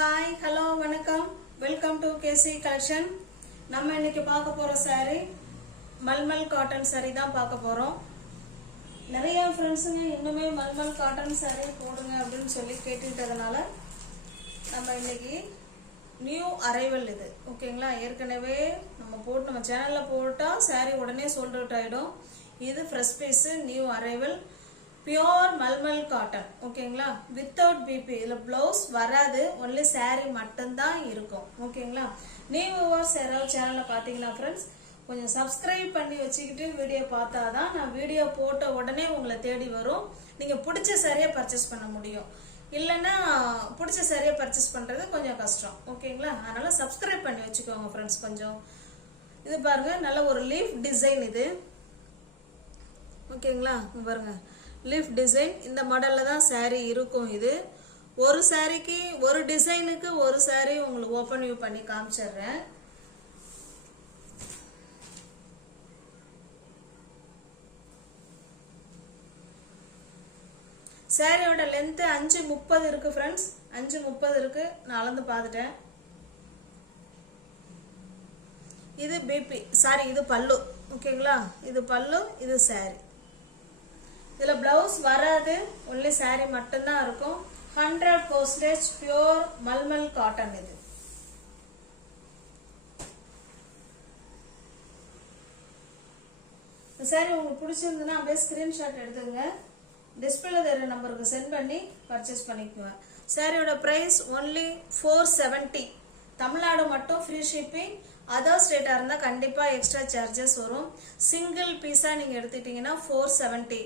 Hi hello வணக்கம் welcome to KC collection. நம்ம இன்னைக்கு பார்க்க போற saree மல்மல் காட்டன் saree தான் பார்க்க போறோம். நிறைய ஃப்ரெண்ட்ஸுங்க இன்னுமே மல்மல் காட்டன் saree போடுங்க அப்படின்னு சொல்லி கேட்டுட்டதனால நம்ம இன்னைக்கு நியூ அரைவல் இது ஓகேங்களா. ஏற்கனவே நம்ம சேனல்ல போட்டா saree உடனே சோல்ட் அவுட் ஆயிடும். இது fresh piece new arrival pure mulmul cotton ஓகேங்களா. வித்தவுட் பிபி இதுல பிளவுஸ் வராது, ஒன்லி saree மட்டும்தான் இருக்கும் ஓகேங்களா. நியூ வியூவர்ஸ் யாராவது சேனல்ல பாத்தீங்கன்னா ஃப்ரெண்ட்ஸ் கொஞ்சம் சப்ஸ்கிரைப் பண்ணி வச்சுக்கிட்டு வீடியோ பார்த்தாதான் நான் வீடியோ போட்ட உடனே உங்களை தேடி வரும். நீங்க பிடிச்ச சாரியை பர்ச்சேஸ் பண்ண முடியும், இல்லைன்னா பிடிச்ச சாரியை பர்ச்சேஸ் பண்றது கொஞ்சம் கஷ்டம் ஓகேங்களா. அதனால சப்ஸ்கிரைப் பண்ணி வச்சுக்கோங்க ஃப்ரெண்ட்ஸ். கொஞ்சம் இது பாருங்க, நல்ல ஒரு லீஃப் டிசைன் இது ஓகேங்களா. பாருங்க லீஃப் டிசைன், இந்த மாடல்ல தான் saree இருக்கும். இது ஒரு சாரிக்கு ஒரு டிசைனுக்கு ஒரு saree உங்களுக்கு ஓபன் வியூ பண்ணி காமிச்சிடுறேன். சாரியோட லென்த் 5:30 இருக்கு ஃப்ரெண்ட்ஸ், 5:30 இருக்கு. நான் அளந்து பார்த்துட்டேன். இது பிபி சாரி, இது பல்லு ஓகேங்களா. இது பல்லு, இது saree. இதுல பிளவுஸ் வராது, ஒன்லி saree மட்டும்தான் இருக்கும். 100% பியூர் மல்மல் காட்டன். இது saree உங்களுக்கு பிடிச்சிருந்ததுன்னா அப்படியே ஸ்கிரீன்ஷாட் எடுத்துங்க, டிஸ்பிளேல தெரிய நம்பருக்கு சென்ட் பண்ணி பர்ச்சேஸ் பண்ணிக்குவேன். சாரியோட பிரைஸ் ஒன்லி 470. தமிழ்நாடு மட்டும் ஃப்ரீ ஷிப்பிங். அதர் ஸ்டேட்டா இருந்தா கண்டிப்பா எக்ஸ்ட்ரா சார்ஜஸ் வரும். சிங்கிள் பீஸா நீங்க எடுத்துட்டீங்கன்னா 470.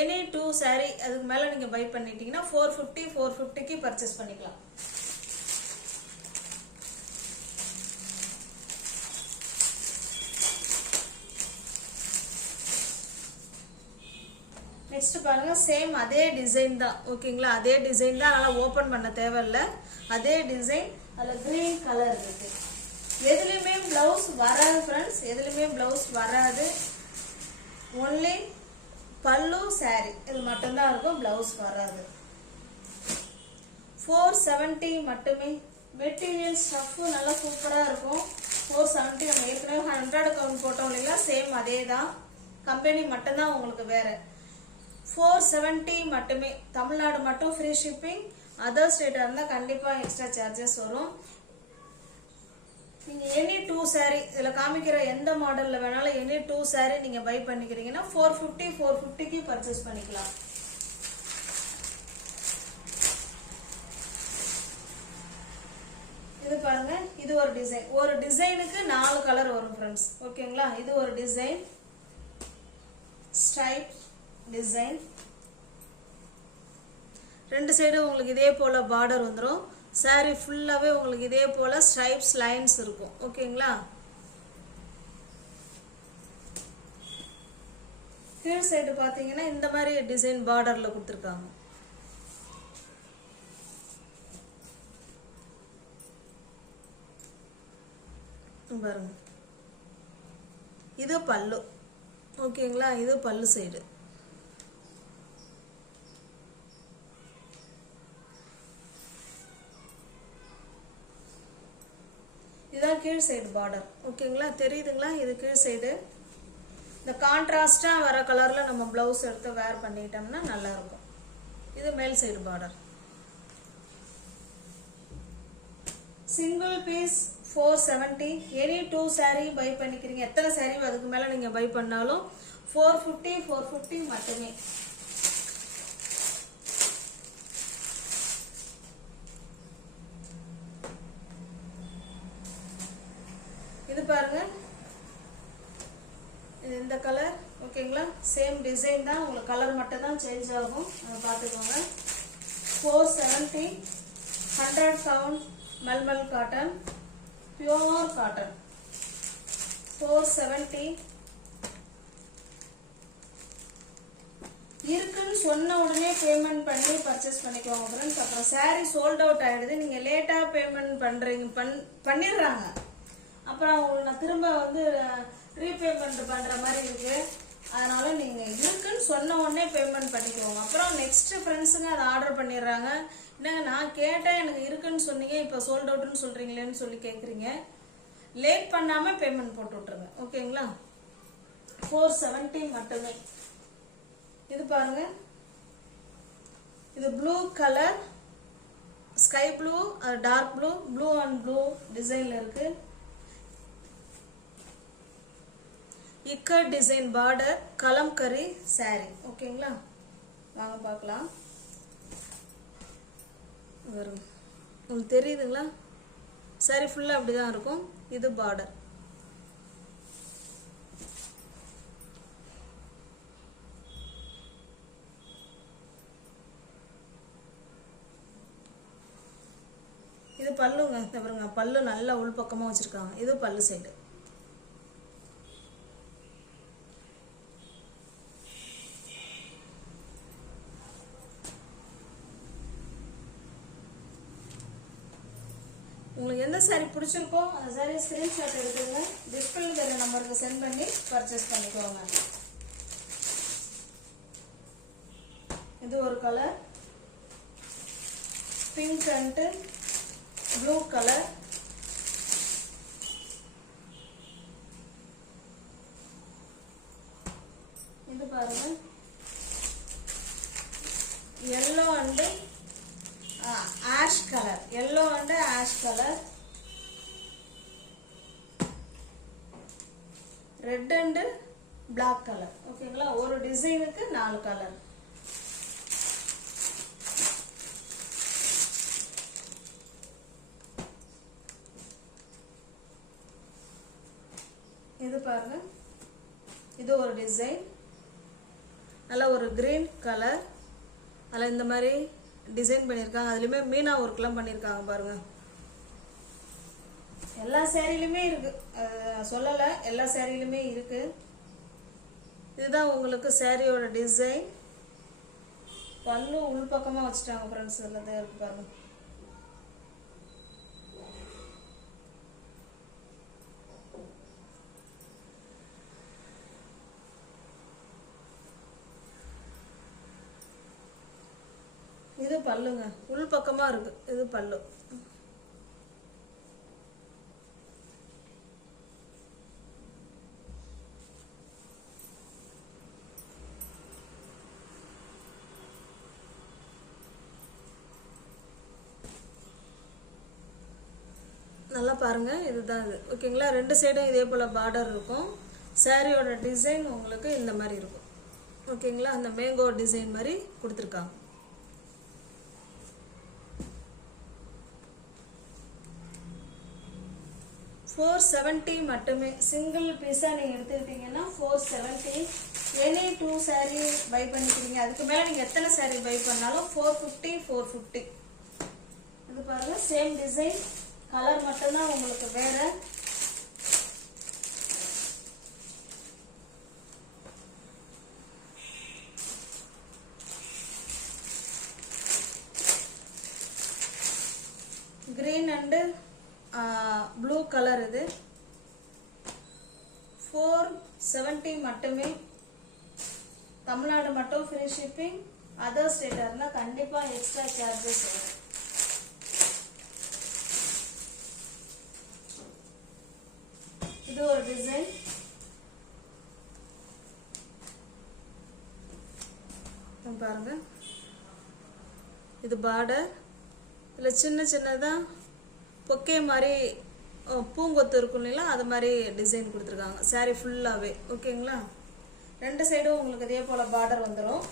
எனி 2 saree அதுக்கு மேல நீங்க பை பண்ணிட்டீங்கன்னா 450க்கு பர்ச்சேஸ் பண்ணிக்கலாம். நெக்ஸ்ட் பாருங்க, சேம் அதே டிசைன் தான் ஓகேங்களா. அதே டிசைன் தான், அதனால ஓபன் பண்ண தேவையில்ல. அதே டிசைன், அதுல கிரீன் கலர் இருக்கு. எதுலயுமே பிளவுஸ் வராது ஃப்ரெண்ட்ஸ், எதுலயுமே பிளவுஸ் வராது. ஒன்லி பல்லு saree இது மட்டும்தான் இருக்கும், பிளவுஸ் வராது. 470 மட்டுமே. மெட்டீரியல் ஸ்டஃப் நல்லா சூப்பரா இருக்கும். 470. நம்ம ஏற்கனவே 100 கவுண்ட் போட்டோம் இல்லைங்களா, சேம் அதே தான். கம்பெனி மட்டும்தான் உங்களுக்கு வேற. 470 மட்டுமே. தமிழ்நாடு மட்டும் ஃப்ரீ ஷிப்பிங். அதர் ஸ்டேட்டா இருந்தா கண்டிப்பா எக்ஸ்ட்ரா சார்ஜஸ் வரும். நீங்க எனி 2 saree இதுல காமிக்கிற எந்த மாடல்ல வேணாலும் எனி 2 saree நீங்க பை பண்ணிக்கிறீங்கன்னா 450க்கு பர்ச்சேஸ் பண்ணிக்கலாம். இது பாருங்க, இது ஒரு டிசைன். ஒரு டிசைனுக்கு 4 கலர் வரும் ஃப்ரெண்ட்ஸ் ஓகேங்களா. இது ஒரு டிசைன், ஸ்ட்ரைப் டிசைன். ரெண்டு சைடு உங்களுக்கு இதே போல பார்டர் வந்துடும். saree ஃபுல்லாவே உங்களுக்கு இதே போல ஸ்ட்ரைப்ஸ் லைன்ஸ் இருக்கும் ஓகேங்களா. கீழ் சைடு பாத்தீங்கன்னா இந்த மாதிரி டிசைன் பார்டர்ல கொடுத்திருக்காங்க. பாருங்க, இது பல்லு ஓகேங்களா. இது பல்லு சைடு. இதான் கீழ் சைடு பார்டர் ஓகேங்களா. தெரியுதுங்களா, இது கீழ் சைடு. இந்த கான்ட்ராஸ்டா வர கலர்ல நம்ம பிளவுஸ் எடுத்து வேர் பண்ணிட்டோம்னா நல்லா இருக்கும். இது மேல் side border. Single piece 470. Any 2 saree buy பண்ணிக்கிறீங்க, எத்தனை saree அதுக்கு மேல நீங்க பை பண்ணாலும் 450 மட்டுமே. இது பாருங்க, இந்த கலர் ஓகேங்களா. சேம் டிசைன் தான், உங்களுக்கு கலர் மட்டும் தான் சேஞ்ச் ஆகும், அதை பார்த்துக்கோங்க. 470. 100 count mulmul cotton, pure cotton. 470 இருக்குன்னு சொன்ன உடனே பேமெண்ட் பண்ணி பர்ச்சேஸ் பண்ணிக்கோங்க ஃப்ரெண்ட்ஸ். அப்புறம் saree சோல்ட் அவுட் ஆயிடுது, நீங்க லேட்டா பேமெண்ட் பண்ணிடுறாங்க. அப்புறம் உங்களுக்கு நான் திரும்ப வந்து ரீபேமெண்ட் பண்ற மாதிரி இருக்கு. அதனால நீங்க இருக்குன்னு சொன்ன உடனே பேமெண்ட் பண்ணிக்கோங்க. அப்புறம் நெக்ஸ்ட் ஃப்ரெண்ட்ஸுங்க அதை ஆர்டர் பண்ணிடுறாங்க. என்னங்க நான் கேட்டேன் எனக்கு இருக்குன்னு சொன்னீங்க, இப்போ சோல்ட் அவுட்னு சொல்றீங்களேன்னு சொல்லி கேட்குறீங்க. லேட் பண்ணாம பேமெண்ட் போட்டு விட்டுருங்க. ஓகேங்களா? 470 மட்டுமே. இது பாருங்க, இது blue colour, sky blue, dark blue, blue and blue டிசைன்ல இருக்கு. Ikat design border, kalamkari saree. ஓகேங்களா? வாங்க பார்க்கலாம். வரும், உங்களுக்கு தெரியுதுங்களா? saree ஃபுல்லா அப்படிதான் இருக்கும். இது பார்டர். இது பல்லுங்க. பாருங்க, பல்லு நல்லா உள்பக்கமா வச்சிருக்காங்க. இது பல்லு சைடு. உங்களுக்கு எந்த saree பிடிச்சிருக்கோ அந்த saree ஸ்கிரீன்ஷாட் எடுத்துங்க. டிஸ்பிளேல தெரிய நம்பருக்கு சென்ட் பண்ணி பர்ச்சேஸ் பண்ணிக்கோங்க. இது ஒரு colour, pink and blue colour. இது பாருங்க, yellow and ash color, yellow and ash color, red and black color. ஓகேங்களா? ஒரு டிசைனுக்கு 4 கலர். இது பாருங்க, இது ஒரு டிசைன், நல்ல ஒரு கிரீன் கலர். அதில் இந்த மாதிரி டிசைன் பண்ணியிருக்காங்க. அதுலேயுமே மீனா ஒர்க்லாம் பண்ணியிருக்காங்க பாருங்க. எல்லா சேரீலுமே இருக்கு, சொல்லலை, எல்லா சேரீலுமே இருக்கு. இதுதான் உங்களுக்கு சேரீயோட டிசைன். பல்லு உள்பக்கமாக வச்சுட்டாங்க ஃப்ரெண்ட்ஸ். இதில் இருக்கு பாருங்க. இது பல்லுங்க, உள் பக்கமா இருக்கு. இது பல்லு. நல்லா பாருங்க, இதுதான் இது. ஓகேங்களா? ரெண்டு சைடும் இதே போல பார்டர் இருக்கும். சாரியோட டிசைன் உங்களுக்கு இந்த மாதிரி இருக்கும். ஓகேங்களா? அந்த மேங்கோ டிசைன் மாதிரி கொடுத்துருக்காங்க. $470 மட்டுமே. சிங்கிள் பீஸா நீங்க எடுத்துக்கிட்டீங்கன்னா 470. எனி 2 saree பை பண்ணிக்கிறீங்க. அதுக்கு மேல நீங்க எத்தனை saree பை பண்ணாலும் 450 450. இது பாருங்க, சேம் டிசைன், கலர் மட்டும்தான் உங்களுக்கு வேற. Green and blue colour. இது 470 மட்டுமே. தமிழ்நாடு மட்டும் ஃப்ரீ ஷிப்பிங். அதர் ஸ்டேட்டா இருந்தா கண்டிப்பா எக்ஸ்ட்ரா சார்ஜஸ் வரும். இது ஒரு டிசைன். பாருங்க, இது பார்டர். இதுல சின்ன சின்னதா பொக்கே மாதிரி பூங்கொத்து இருக்கும் இல்லைங்களா, அது மாதிரி டிசைன் கொடுத்துருக்காங்க சாரி ஃபுல்லாவே. ஓகேங்களா? ரெண்டு சைடும் உங்களுக்கு இதே போல பார்டர் வந்துடும்.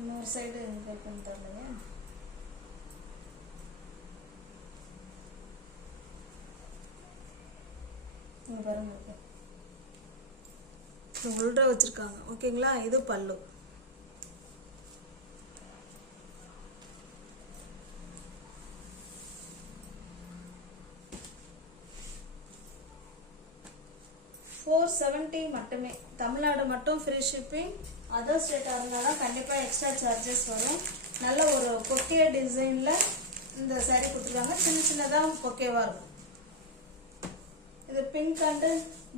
இன்னொரு சைடு தரலைங்க. பாருங்க, உள்ற வச்சிருக்காங்க. ஓகேங்களா? இது பல்லு. $470 மட்டுமே. தமிழ்நாடு மட்டும் ஃப்ரீ ஷிப்பிங். அதர் ஸ்டேட்டா இருந்தாலும் கண்டிப்பா எக்ஸ்ட்ரா சார்ஜஸ் வரும். நல்ல ஒரு பொக்கே டிசைன்ல இந்த saree கொடுத்துருக்காங்க. சின்ன சின்னதா பொக்கேவா இருக்கும். இது pink and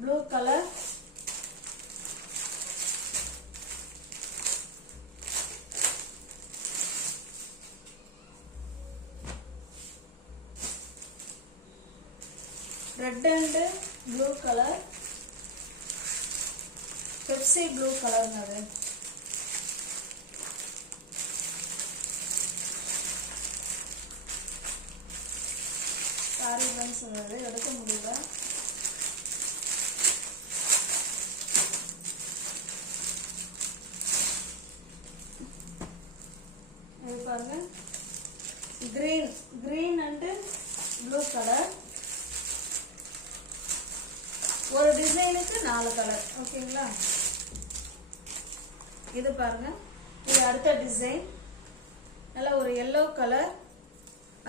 blue colour. Red and blue colour. Pepsi blue கலர்ங்க அது. சாரி ஃப்ரெண்ட்ஸ், சொன்னது எடுக்க முடியல. இது பாருங்க, கிரீன் அண்ட் ப்ளூ கலர். ஒரு டிசைனுக்கு 4 கலர். ஓகேங்களா? இது பாருங்க, இது அடுத்த டிசைன். நல்ல ஒரு எல்லோ கலர்.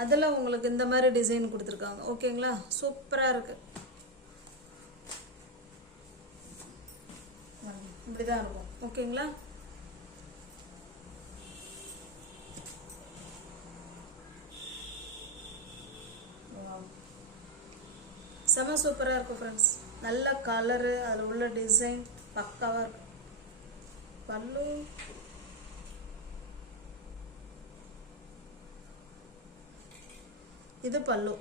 அதில் உங்களுக்கு இந்த மாதிரி டிசைன் கொடுத்துருக்காங்க. ஓகேங்களா? சூப்பராக இருக்கு. இப்படிதான் இருக்கும். ஓகேங்களா? செம சூப்பராக இருக்கும் ஃப்ரெண்ட்ஸ். நல்ல கலரு, அதில் உள்ள டிசைன் பக்காவாக இருக்கு. பல்லு இது பல்லு.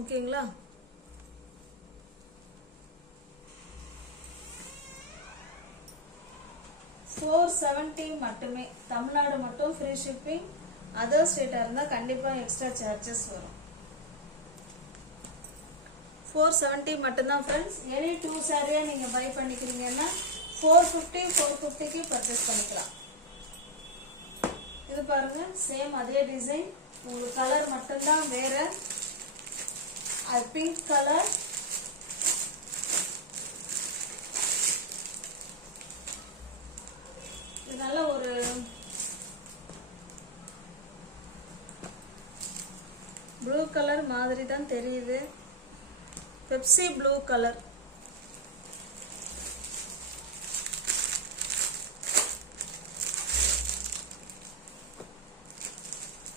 ஓகேங்களா? $470 மட்டுமே. தமிழ்நாடு மட்டும் ஃப்ரீ ஷிப்பிங். அதர் ஸ்டேட்டாக இருந்தால் கண்டிப்பாக எக்ஸ்ட்ரா சார்ஜஸ் வரும். 470 மட்டும்தான் ஃப்ரெண்ட்ஸ். எனி 2 சாரியாக நீங்கள் பை பண்ணிக்கிறீங்கன்னா 450க்கு பர்ச்சேஸ் பண்ணிக்கலாம். இது பாருங்க, சேம் அதே டிசைன். உங்களுக்கு கலர் மட்டும்தான் வேற. அது பிங்க் கலர். இது நல்ல ஒரு ப்ளூ கலர் மாதிரி தான் தெரியுது. Pepsi blue colour.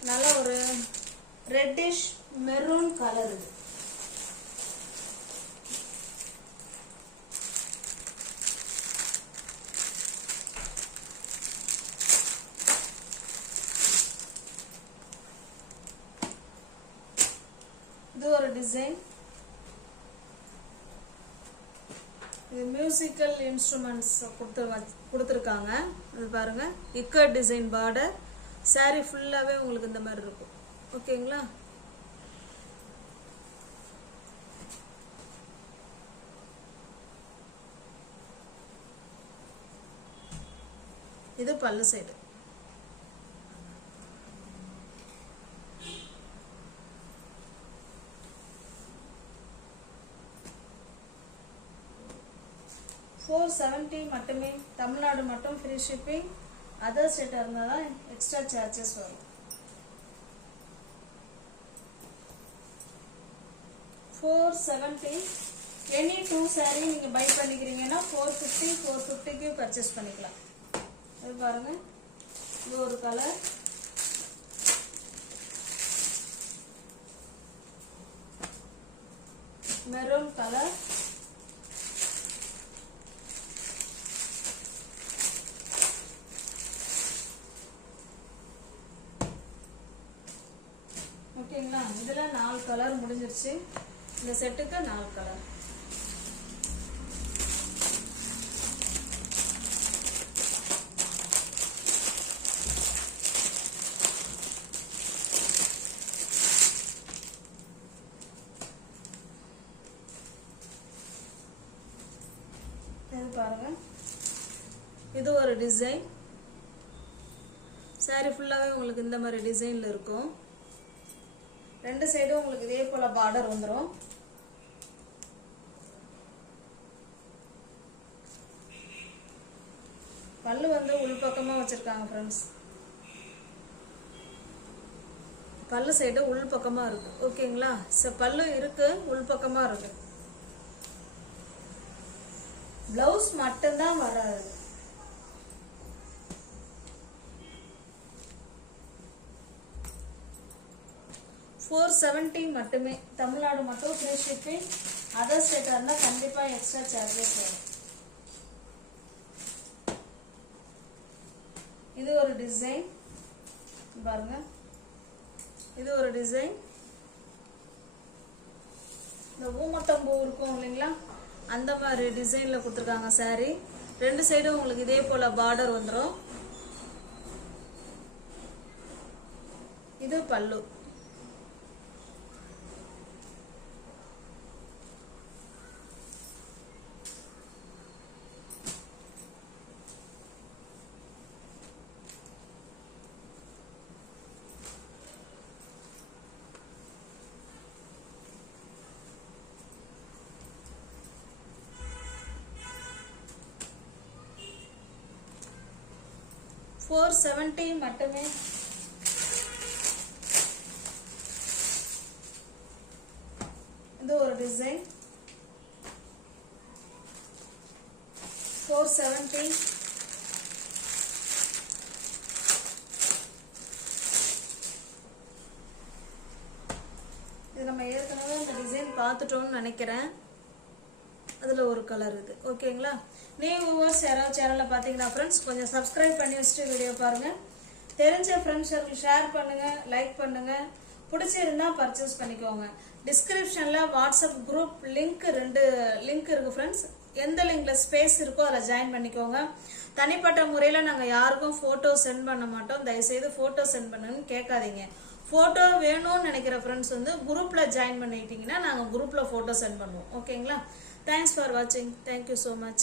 நல்ல ஒரு ரெட்டிஷ் மெரூன் கலர். இது ஒரு டிசைன். இது மியூசிக்கல் இன்ஸ்ட்ருமெண்ட்ஸ் கொடுத்துருக்காங்க. இது பாருங்க, இக்கட் டிசைன் பார்டர். சாரி ஃபுல்லாவே உங்களுக்கு இந்த மாதிரி இருக்கும். ஓகேங்களா? இது பல்லு சைடு. $470 மட்டுமே. தமிழ்நாடு மட்டும் ஃப்ரீ ஷிப்பிங். அதர் ஸ்டேட்டாக இருந்தால் தான் எக்ஸ்ட்ரா சார்ஜஸ் வரும். 470. எனி 2 saree நீங்கள் பை பண்ணிக்கிறீங்கன்னா 450க்கு பர்ச்சேஸ் பண்ணிக்கலாம். இது பாருங்க, இது ஒரு கலர். Maroon colour. ஓகேங்களா? இதுல 4 கலர் முடிஞ்சிருச்சு. இந்த செட்டுக்கு 4 கலர். இது பாருங்க, இது ஒரு டிசைன். சாரி ஃபுல்லாவே உங்களுக்கு இந்த மாதிரி டிசைன்ல இருக்கும். ரெண்டு சைடும் உங்களுக்கு இதே போல பார்டர் வந்துரும். பல்லு வந்து உள்பக்கமா வச்சிருக்காங்க ஃப்ரெண்ட்ஸ். பல்லு சைடு உள்பக்கமா இருக்கு. ஓகேங்களா? பல்லு இருக்கு, உள்பக்கமா இருக்கு. பிளவுஸ் மட்டும்தான் வராது. $470 மட்டுமே. தமிழ்நாடு மட்டும் ஃப்ரீ ஷிப்பிங். அதர் ஸ்டேட்டாக இருந்தால் கண்டிப்பாக எக்ஸ்ட்ரா சார்ஜஸ் வரும். இது ஒரு டிசைன் பாருங்க, இது ஒரு டிசைன். இந்த ஊமத்தம்பூ இருக்கும் இல்லைங்களா, அந்த மாதிரி டிசைன்ல கொடுத்துருக்காங்க saree. ரெண்டு சைடும் உங்களுக்கு இதே போல பார்டர் வந்துடும். இது பல்லு. $470 மட்டுமே. இது ஒரு டிசைன். 470. இது நம்ம ஏற்கனவே இந்த டிசைன் பார்த்துட்டோம்னு நினைக்கிறேன். அதில் ஒரு கலர் இது. ஓகேங்களா? நீங்கள் வியூவர்ஸ் யாராவது சேனலில் பார்த்தீங்கன்னா ஃப்ரெண்ட்ஸ் கொஞ்சம் சப்ஸ்கிரைப் பண்ணி வச்சுட்டு வீடியோ பாருங்கள். தெரிஞ்ச ஃப்ரெண்ட்ஸுக்கு ஷேர் பண்ணுங்கள், லைக் பண்ணுங்கள். பிடிச்சிருந்தா பர்ச்சேஸ் பண்ணிக்கோங்க. டிஸ்கிரிப்ஷனில் வாட்ஸ்அப் குரூப் லிங்க் 2 லிங்க் இருக்குது ஃப்ரெண்ட்ஸ். எந்த லிங்கில் ஸ்பேஸ் இருக்கோ அதில் ஜாயின் பண்ணிக்கோங்க. தனிப்பட்ட முறையில் நாங்கள் யாருக்கும் ஃபோட்டோ சென்ட் பண்ண மாட்டோம். தயவுசெய்து ஃபோட்டோ சென்ட் பண்ணுன்னு கேட்காதீங்க. ஃபோட்டோ வேணும்னு நினைக்கிற ஃப்ரெண்ட்ஸ் வந்து குரூப்பில் ஜாயின் பண்ணிட்டீங்கன்னா நாங்கள் குரூப்பில் ஃபோட்டோ சென்ட் பண்ணுவோம். ஓகேங்களா? Thanks for watching. Thank you so much.